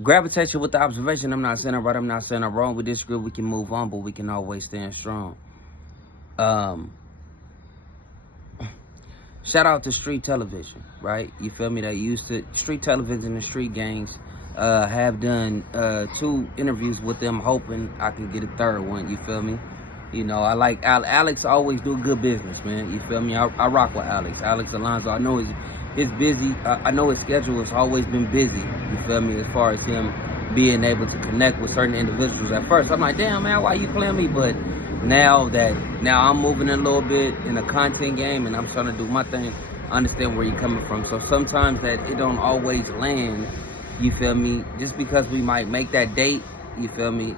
Gravitation with the observation. I'm not saying I'm right, I'm not saying I'm wrong. We disagree, we can move on, but we can always stand strong. Um, Shout out to street television, right? You feel me? They used to street television and street gangs. Have done 2 interviews with them, hoping I can get a 3rd one. You feel me? You know, I like Alex. Always do good business, man. You feel me? I rock with Alex. Alex Alonso. I know his busy. I know his schedule has always been busy. You feel me? As far as him being able to connect with certain individuals. At first, I'm like, damn man, why you playing me? But now I'm moving a little bit in the content game and I'm trying to do my thing, I understand where you're coming from. So sometimes that it don't always land, you feel me? Just because we might make that date, you feel me?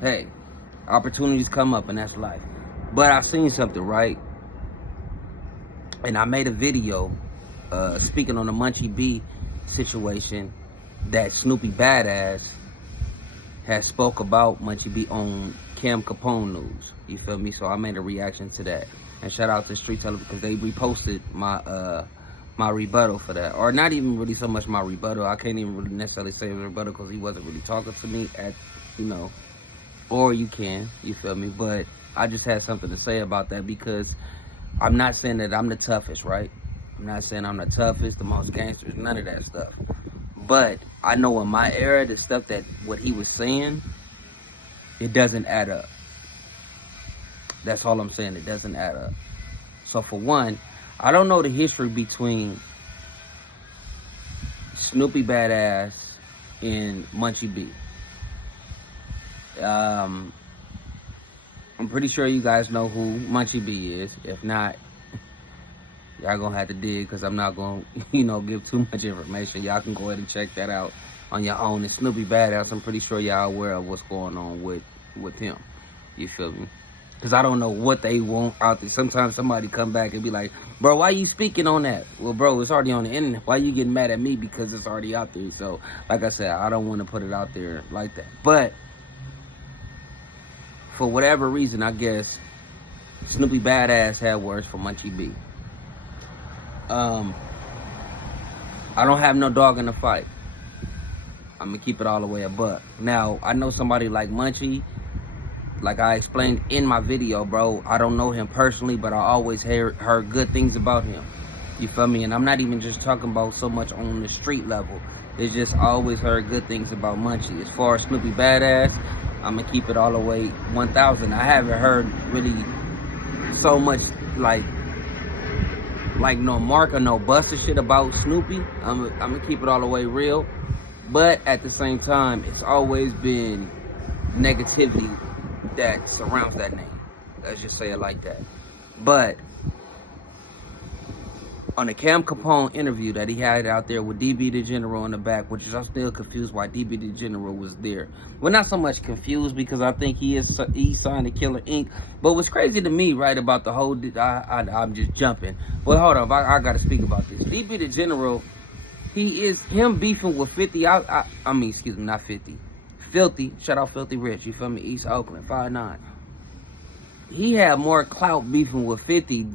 Hey, opportunities come up and that's life. But I seen something, right? And I made a video speaking on the Munchie B situation that Snoopy Badass has spoke about Munchie B on Cam Capone News. You feel me? So I made a reaction to that. And shout out to Street Television because they reposted my my rebuttal for that. Or not even really so much my rebuttal. I can't even really necessarily say it was a rebuttal because he wasn't really talking to me at, you know, or you can, you feel me? But I just had something to say about that because I'm not saying that I'm the toughest, right? I'm not saying I'm the toughest, the most gangsters, none of that stuff. But I know in my era, the stuff that what he was saying, it doesn't add up. That's all I'm saying. It doesn't add up. So for one, I don't know the history between Snoopy Badass and Munchie B. I'm pretty sure you guys know who Munchie B is. If not, y'all gonna have to dig because I'm not gonna, give too much information. Y'all can go ahead and check that out on your own. And Snoopy Badass, I'm pretty sure y'all aware of what's going on with him. You feel me? Because I don't know what they want out there. Sometimes somebody come back and be like, bro, why you speaking on that? Well, bro, it's already on the internet. Why you getting mad at me? Because it's already out there. So, like I said, I don't want to put it out there like that. But for whatever reason, I guess Snoopy Badass had words for Munchie B. I don't have no dog in the fight. I'm gonna keep it all the way a buck. Now, I know somebody like Munchie, like I explained in my video, bro. I don't know him personally, but I always heard good things about him. You feel me? And I'm not even just talking about so much on the street level. It's just I always heard good things about Munchie. As far as Snoopy Badass, I'm gonna keep it all the way 1,000. I haven't heard really so much like no mark or no buster shit about Snoopy. I'm gonna keep it all the way real. But at the same time, it's always been negativity that surrounds that name. Let's just say it like that. But on the Cam Capone interview that he had out there with DB the General in the back, which is I'm still confused why DB the General was there. Well, not so much confused because I think he signed to Killer Inc. But what's crazy to me, right, about the whole, I'm just jumping. But hold on, I got to speak about this. DB the General, him beefing with 50, I mean, excuse me, not 50. Filthy, shout out Filthy Rich, you feel me? East Oakland, 5'9". He had more clout beefing with 50,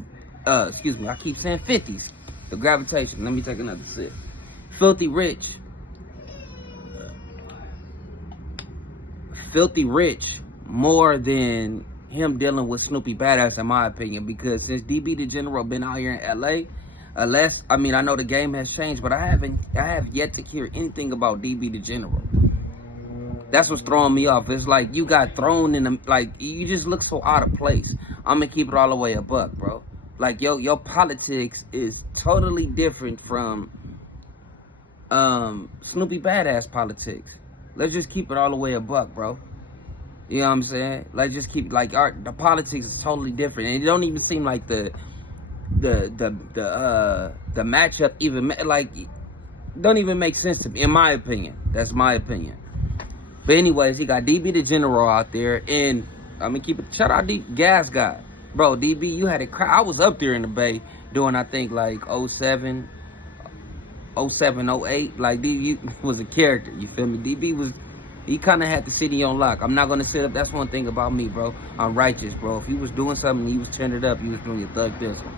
excuse me, I keep saying 50s. The gravitation, let me take another sip. Filthy Rich more than him dealing with Snoopy Badass, in my opinion, because since DB the General been out here in LA, unless, I mean, I know the game has changed, but I have yet to hear anything about DB the General. That's what's throwing me off. It's like you got thrown in the, like, you just look so out of place. I'm gonna keep it all the way a buck, bro. Like, your politics is totally different from Snoopy Badass politics. Let's just keep it all the way a buck, bro. You know what I'm saying? Let's just keep, like, the politics is totally different. And it don't even seem like the matchup even, like, don't even make sense to me, in my opinion. That's my opinion. But anyways, he got DB the General out there, and I'm gonna keep it, shout out Gas Guy. Bro, DB, you had it cry. I was up there in the Bay doing, I think, like 07, 08. Like, DB was a character, you feel me? DB he kind of had the city on lock. I'm not gonna sit up, that's one thing about me, bro. I'm righteous, bro. If he was doing something, he was turning it up, he was doing your thug pistol.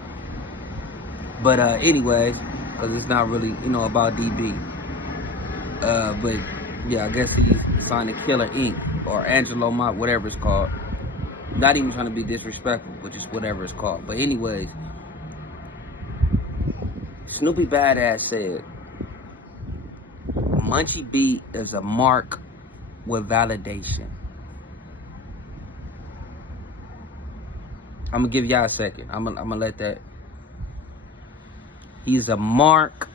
But anyways, because it's not really, about DB. But yeah, I guess he signed to Killer Inc. or Angelo Mott, whatever it's called. Not even trying to be disrespectful, but just whatever it's called. But anyways, Snoopy Badass said, Munchie B is a mark with validation. I'm gonna give y'all a second. I'm gonna let that. He's a mark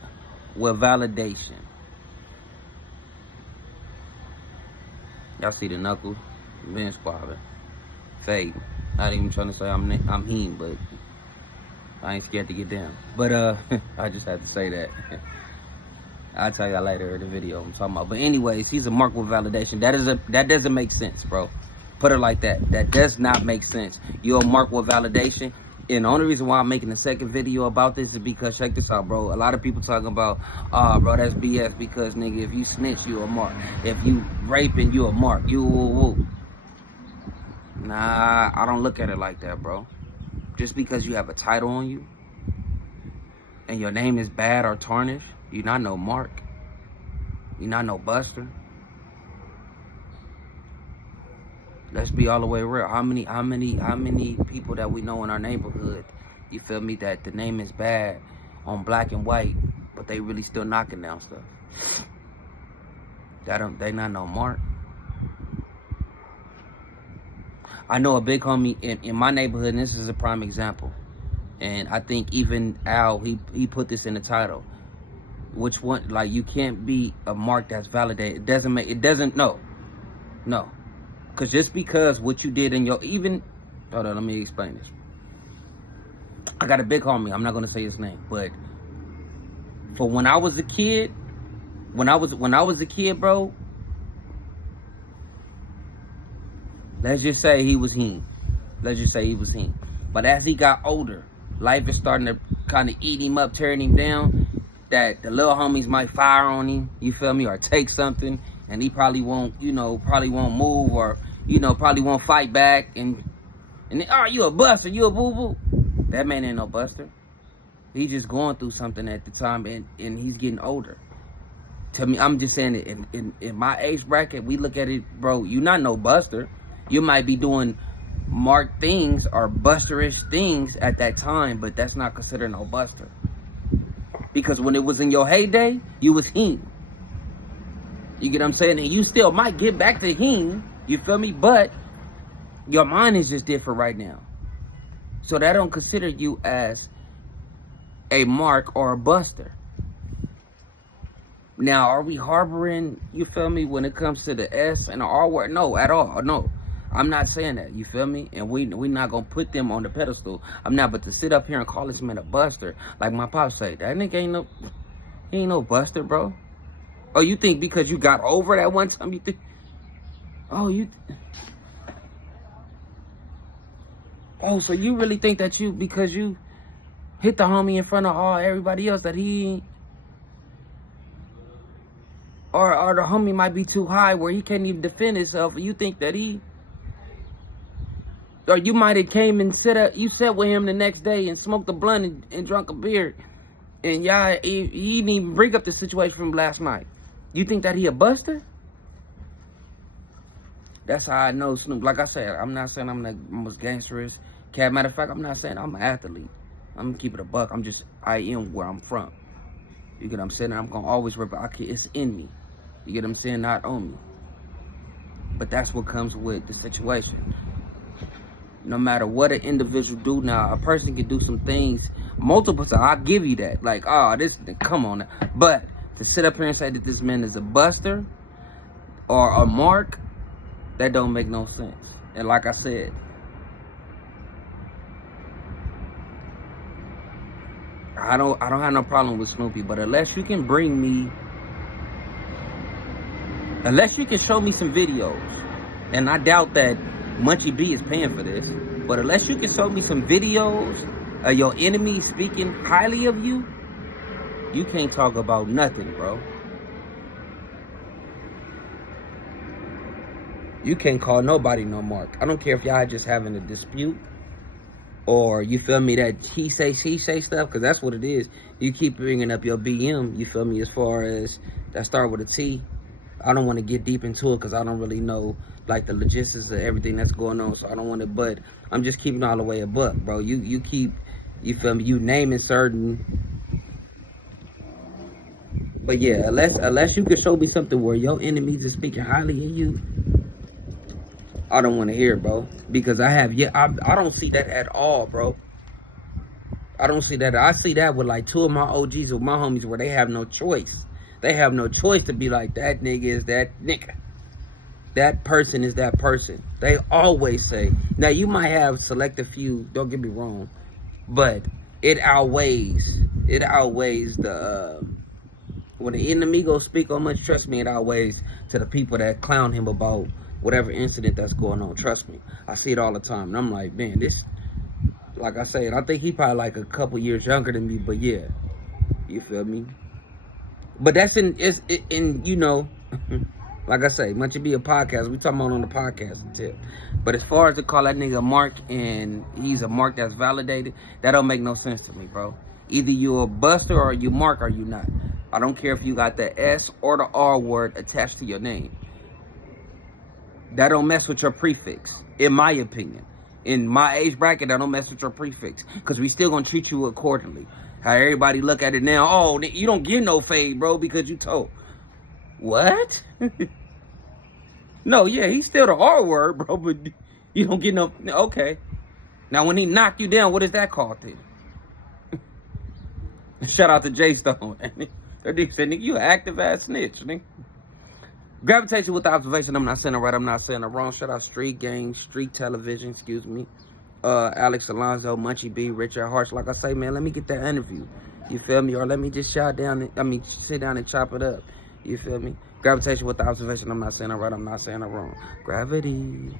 with validation. Y'all see the knuckles? Ben squabbing. Fade. Not even trying to say I'm him, but I ain't scared to get down. But I just had to say that. I'll tell y'all later in the video I'm talking about. But anyways, he's a mark with validation. That doesn't make sense, bro. Put it like that. That does not make sense. You're a mark with validation. And the only reason why I'm making the second video about this is because, check this out, bro. A lot of people talking about, bro, that's BS because, nigga, if you snitch, you a mark. If you raping, you a mark. You woo. Nah, I don't look at it like that, bro. Just because you have a title on you and your name is bad or tarnished, you're not no mark. You're not no buster. Let's be all the way real. How many people that we know in our neighborhood, you feel me, that the name is bad on black and white, but they really still knocking down stuff? They not no mark. I know a big homie in my neighborhood, and this is a prime example. And I think even Al, he put this in the title. Which one, like, you can't be a mark that's validated. No. Because just because what you did in your, hold on, let me explain this. I got a big homie, I'm not going to say his name, but for when I was a kid, when I was a kid, bro, let's just say he was him. But as he got older, life is starting to kind of eat him up, tearing him down, that the little homies might fire on him, you feel me, or take something, and he probably won't, probably won't move, or, probably won't fight back, and oh, you a buster, you a boo-boo. That man ain't no buster. He's just going through something at the time, and he's getting older. To me, I'm just saying it, in my age bracket, we look at it, bro, you not no buster. You might be doing marked things or busterish things at that time, but that's not considered no buster. Because when it was in your heyday, you was him. You get what I'm saying? And you still might get back to him, you feel me? But your mind is just different right now. So that don't consider you as a mark or a buster. Now, are we harboring, you feel me, when it comes to the S and the R word? No, at all, no. I'm not saying that, you feel me? And we not gonna put them on the pedestal. I'm not, but to sit up here and call this man a buster, like my pop say, that nigga ain't no buster, bro. Oh, you think because you got over that one time, you think, so you really think that because you hit the homie in front of everybody else, that he, or the homie might be too high where he can't even defend himself, you think that or you might have came and sat with him the next day and smoked a blunt and drunk a beer, and y'all, he didn't even bring up the situation from last night. You think that he a buster? That's how I know Snoop. Like I said, I'm not saying I'm the most gangsterist cat. Matter of fact, I'm not saying I'm an athlete. I'm gonna keep it a buck. I am where I'm from. You get what I'm saying? I'm gonna always it's in me. You get what I'm saying? Not on me. But that's what comes with the situation. No matter what an individual do now, a person can do some things multiple times. I'll give you that. Like, come on now. But to sit up here and say that this man is a buster or a mark, that don't make no sense. And like I said, I don't have no problem with Snoopy, but unless you can show me some videos, and I doubt that Munchie B is paying for this, but unless you can show me some videos of your enemy speaking highly of you, you can't talk about nothing, bro. You can't call nobody no mark. I don't care if y'all just having a dispute, or you feel me, that he say, she say stuff, because that's what it is. You keep bringing up your BM, you feel me, as far as that start with a T. I don't want to get deep into it because I don't really know like the logistics of everything that's going on. So I don't want to. But I'm just keeping all the way a buck, bro. You keep, you feel me? You naming certain. But yeah, unless you can show me something where your enemies are speaking highly in you, I don't want to hear it, bro. Because I don't see that at all, bro. I don't see that. I see that with like two of my OGs with my homies where they have no choice. They have no choice to be like, that nigga is that nigga. That person is that person. They always say. Now you might have select a few, don't get me wrong, but it outweighs the when the enemy go speak on much, trust me, it outweighs to the people that clown him about whatever incident that's going on. Trust me. I see it all the time. And I'm like, man, this, like I said, I think he probably like a couple years younger than me, but yeah. You feel me? But that's in you know, like I say, Munchie B a podcast. We talking about on the podcast tip. But as far as to call that nigga a mark and he's a mark that's validated, that don't make no sense to me, bro. Either you a buster or you mark or you not. I don't care if you got the S or the R word attached to your name. That don't mess with your prefix, in my opinion. In my age bracket, that don't mess with your prefix. Because we still gonna treat you accordingly. How everybody look at it now, oh, you don't get no fade, bro, because you told. What? No, yeah, he's still the R word, bro, but you don't get no, okay. Now, when he knocked you down, what is that called then? Shout out to J Stone. That nigga said, nigga, you an active ass snitch, nigga. Gravitation with the observation. I'm not saying it right, I'm not saying it wrong. Shout out Street Gang, Street Television, excuse me. Alex Alonzo, Munchie B, Richard Harsh. Like I say, man, let me get that interview. You feel me? Or let me just sit down and chop it up. You feel me? Gravitation with the observation. I'm not saying it right, I'm not saying it wrong. Gravity.